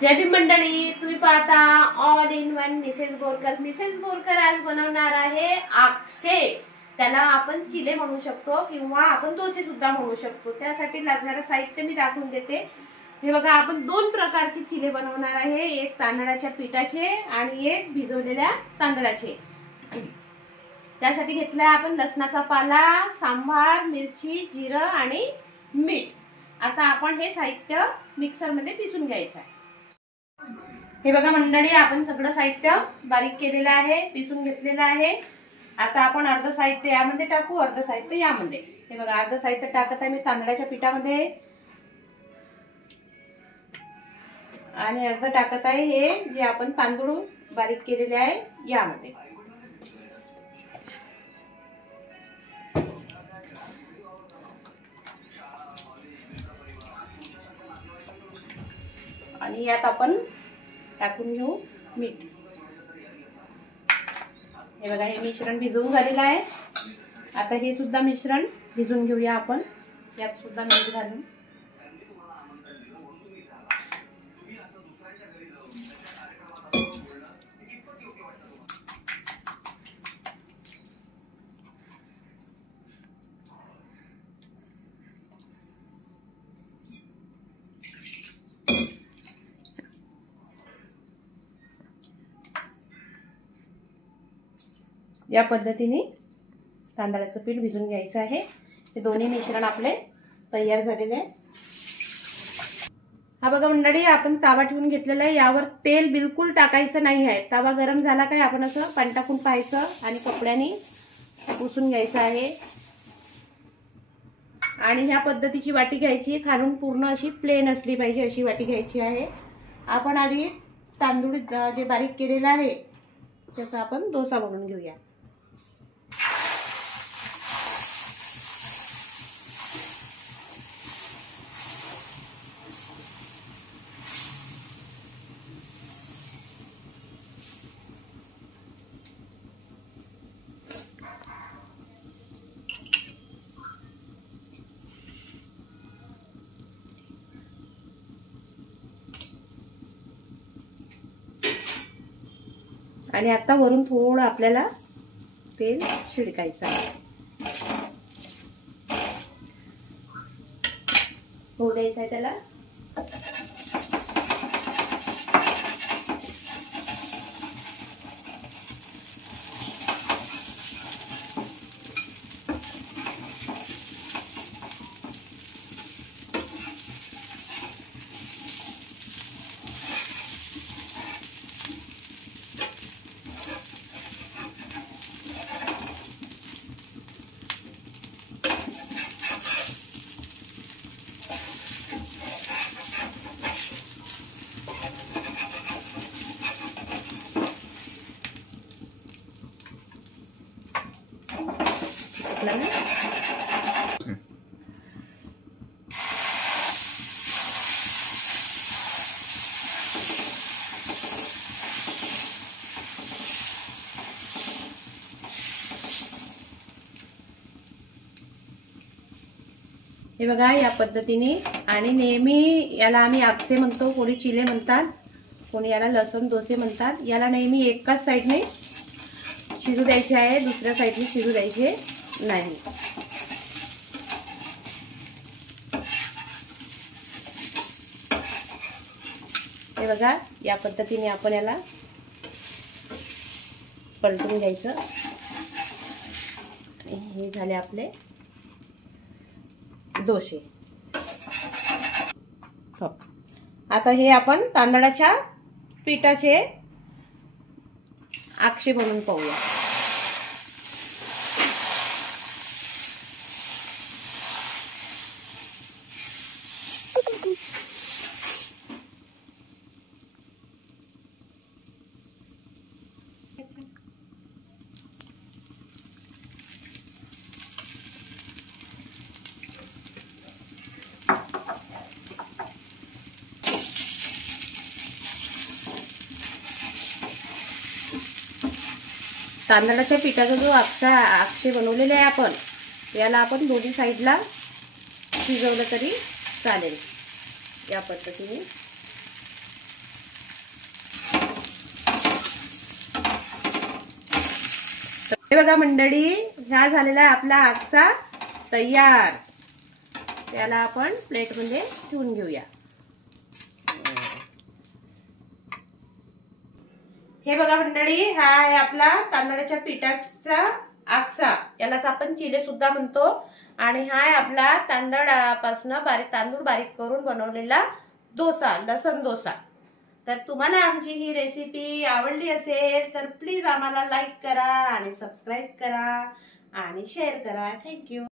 जय भीम मंडळी, तुम्ही पाहता all in one Mrs Borkar. Mrs Borkar आज बनवणार आहे आक्षे। त्याला आपण चिले म्हणू शकतो किंवा आपण डोसे सुद्धा म्हणू शकतो। त्यासाठी लागणारे साहित्य मी दाखवून देते। हे बघा, आपण दोन प्रकारचे चिले बनवणार आहे, एक तांदळाच्या पिठाचे आणि एक भिजवलेल्या तांदळाचे। त्यासाठी घेतलाय आपण लसणाचा पाला, सांबार, मिरची, जिरं आणि मीठ। आता आपण हे साहित्य मिक्सर मध्ये पिसून घ्यायचं आहे। हे बघा मंडळी, आपण सगळं साहित्य बारीक केलेलं आहे, पिसून घेतलेलं आहे। आता आपण अर्ध साहित्य यामध्ये टाकू, अर्ध साहित्य यामध्ये। हे बघा, अर्ध साहित्य टाकत आहे मी तांदळाच्या पिठामध्ये आणि अर्ध टाकत आहे हे जे आपण तांदूळ बारीक केलेले आहे यामध्ये। आणि यात आपण टाकून घेऊ मीठ। हे बघा, हे मिश्रण भिजवून झालेलं आहे। आता हे सुद्धा मिश्रण भिजवून घेऊया आपण, यात सुद्धा मीठ घालून। या पद्धतीने तांदळाचं पीठ भिजून घ्यायचं आहे। हे दोन्ही मिश्रण आपले तयार झालेले आहे। हा बघा मंडळी, आपण तावा ठेवून घेतलेला आहे, यावर तेल बिलकुल टाकायचं नाही आहे। तवा गरम झाला काय आपण असं पाणी टाकून पाहायचं आणि कपड्याने पुसून घ्यायचं आहे। आणि ह्या पद्धतीची वाटी घ्यायची, खालून पूर्ण अशी प्लेन असली पाहिजे अशी वाटी घ्यायची आहे। आपण आधी तांदूळ जे बारीक केलेला आहे त्याचा आपण डोसा बनवून घेऊया। आणि आता वरून थोडं आपल्याला तेल शिडकायचं आहे, होऊ द्यायचं आहे त्याला। हे बघा, या पद्धतीने। आणि नेहमी याला आम्ही आक्षे म्हणतो, कोणी चिले म्हणतात, कोणी याला लसण डोसे म्हणतात। याला नेहमी एकाच साईडने शिजू द्यायचे आहे, दुसऱ्या साईडने शिजू द्यायचे नाही। हे बघा, या पद्धतीने आपण याला पलटून घ्यायचं। हे झाले आपले डोसे। आता हे आपण तांदळाच्या पिठाचे आक्षे बनवून पाहूया। तांदळाच्या पिठाचा जो आक्षे बनवलेले आहे आपण, याला आपण दोन्ही साईडला शिजवलं तरी चालेल। या पद्धतीने हे बघा मंडळी, ह्या झालेला आहे आपला आगसा तयार. त्याला आपण प्लेट मध्ये ठेवून घेऊया. हे बघा मंडळी, हा आहे आपला तांदळाच्या पिठाचा आगसा. यालाच आपण चिले सुद्धा म्हणतो. आणि हा आहे आपला तांदळापासून तांदूळ बारीक करून बनवलेला डोसा, लसण डोसा. तर तुम्हाला आमची ही रेसिपी आवडली असेल तर प्लीज आम्हाला लाईक करा आणि सबस्क्राईब करा आणि शेअर करा. थँक्यू.